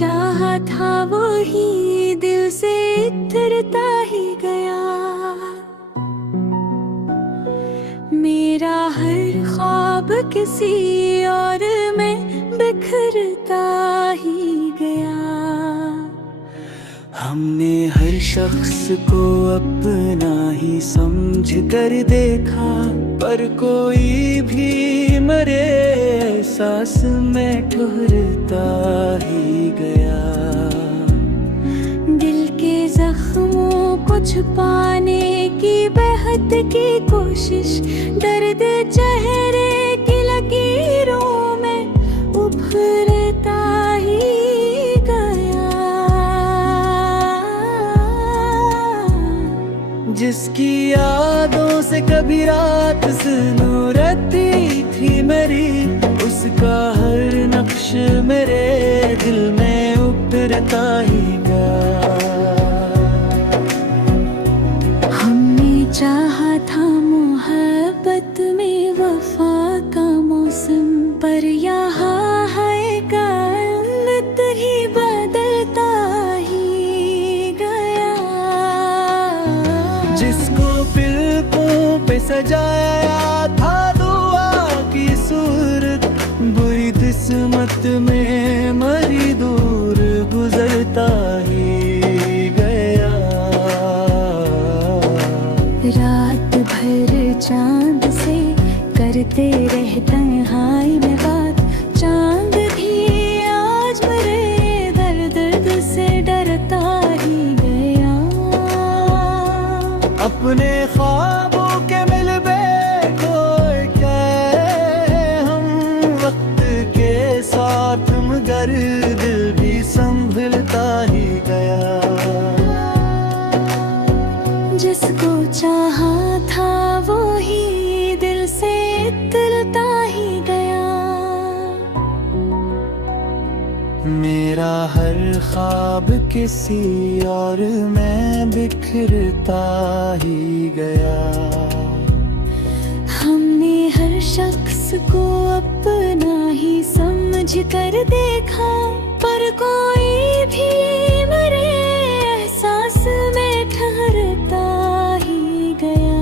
चाहा था वही दिल से इतरता ही गया। मेरा हर ख्वाब किसी और में बिखरता ही गया। हमने हर शख्स को अपना ही समझ कर देखा, पर कोई भी मरे एहसास में ठुहरता ही गया। दिल के जख्मों को छुपाने की बेहद की कोशिश, दर्द चेहरे की लकीरों में उभरता ही गया। जिसकी यादों से कभी रात सुनूरती थी मेरी, उसका हर नक्श मेरे दिल में उभरता ही गया। हमने चाहा था मोहब्बत में वफा का मौसम, पर यहाँ है गलत ही बदलता ही गया। जिसको पलकों पे सजाया था दुआ की सूरत, बुरी किस्मत में मरी दूर गुजरता ही गया। रात भर चांद से करते रहे तन्हाई में बात, चांद भी आज मेरे दर्द से डरता ही गया। अपने ख्वाबों के मिलबे खोए गए हम वक्त के साथ, मगर दिल भी संभलता ही गया। जिसको चाहा था वो ही दिल से इतरता ही गया। मेरा हर ख्वाब किसी और में बिखरता ही गया। हमने हर शख्स को अपना ही समझ कर देखा, पर कोई भी मेरे एहसास में ठहरता ही गया।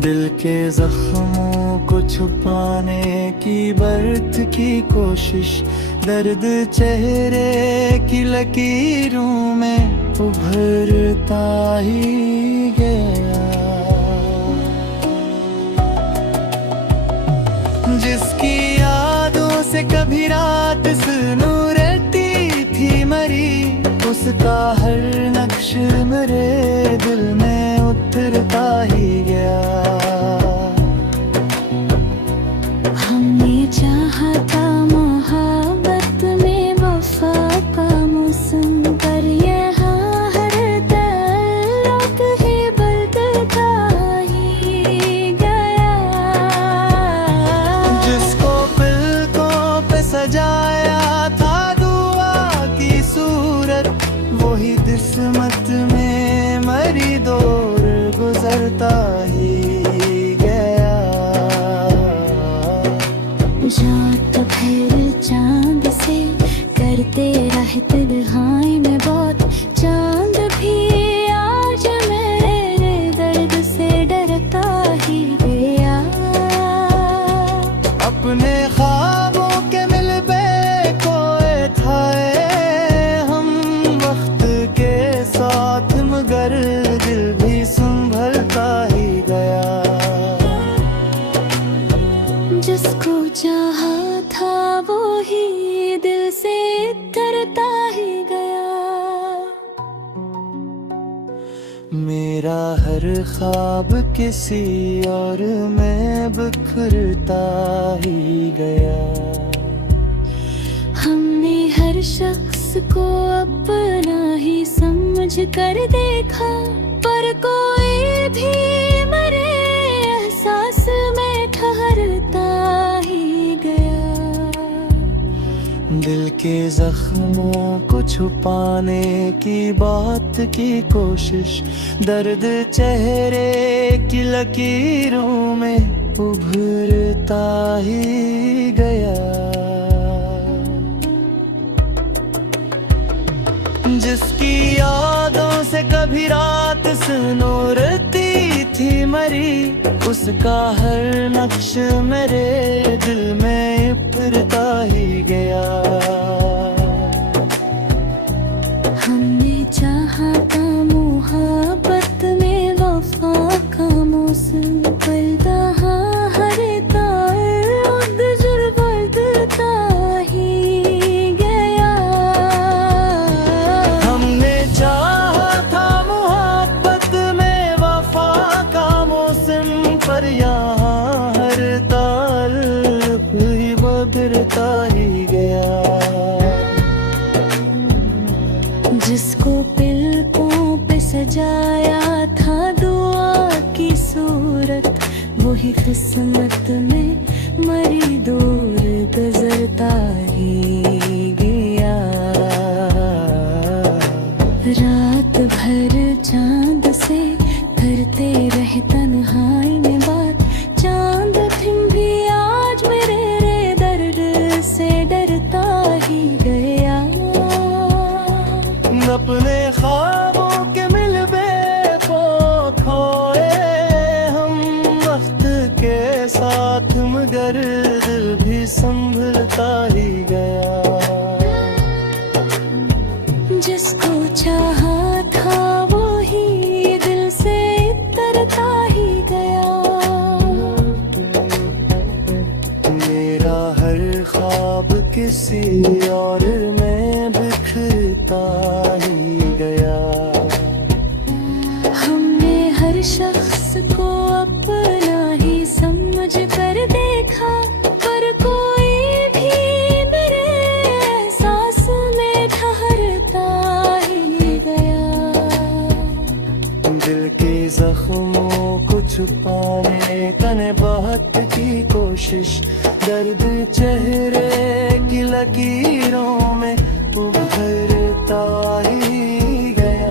दिल के जख्मों को छुपाने की बर्थ की कोशिश, दर्द चेहरे की लकीरों में उभरता ही गया। जिसकी यादों से कभी रात सुनूरती थी मरी, उसका हर नक्श मेरे दिल में उतरता ही गया। हमने चाहा था मोहब्बत में वफा का मौसम, पर यहाँ हर तल्लुक ही बदलता ही गया। जिसको पलकों पे सजाया था दुआ की सूरत, वही किस्मत में मरी दूर गुजरता ही गया। रात भर चांद से करते रहे तन्हाई में बात, चांद भी आज मेरे दर्द से डरता ही गया। अपने ख्वाबों के मिलबे खोए थे हम वक्त के साथ, मगर दिल भी संभलता ही गया। जिसको चाहा था वो ही दिल से इतरता ही गया। मेरा हर ख्वाब किसी और में बिखरता ही गया। हमने हर शख्स को अपना ही समझ कर देखा, पर कोई भी मेरे एहसास में ठहरता ही गया। दिल के जख्मों को छुपाने की बात की कोशिश, दर्द चेहरे की लकीरों में उभरता ही गया। जिसकी यादों से कभी रात सुनूरती थी मरी, उसका हर नक्श मेरे दिल में उभरता ही गया। हमने चाहा था मोहब्बत में वफा का मौसम, पर्दा हर तार बढ़ता ही गया। हमने चाहा था मोहब्बत में वफा का मौसम, पर यहाँ हर ताल्लुक ही बदलता ही गया। जिसको पलकों पे सजाया था दुआ की सूरत, वही किस्मत में मरी दूर गुजरता ही गया। रात भर चांद से करते रहे तन्हाई में बात, चांद फिर भी आज मेरे दर्द से डरता ही गया। अपने ख्वाबों के मिलबे को खोए हम वक्त के साथ, मगर दिल भी संभलता ही गया। जिसको चाहा था वो ही दिल से तरता ही गया। मेरा हर ख्वाब किसी और में बिखरता ही गया। हमने हर शख्स को अपना ही समझ कर देखा, पर कोई भी मेरे एहसास में ठहरता ही गया। दिल के जख्मों को छुपाने तने बहुत की कोशिश, दर्द चेहरे की लकीरों में उभरता ही गया।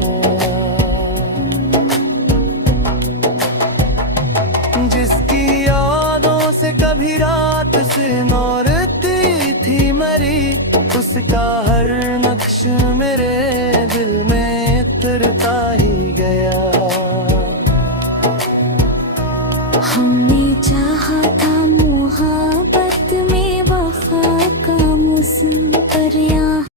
जिसकी यादों से कभी रात सिनौरती थी मरी, उसका हर नक्श मेरे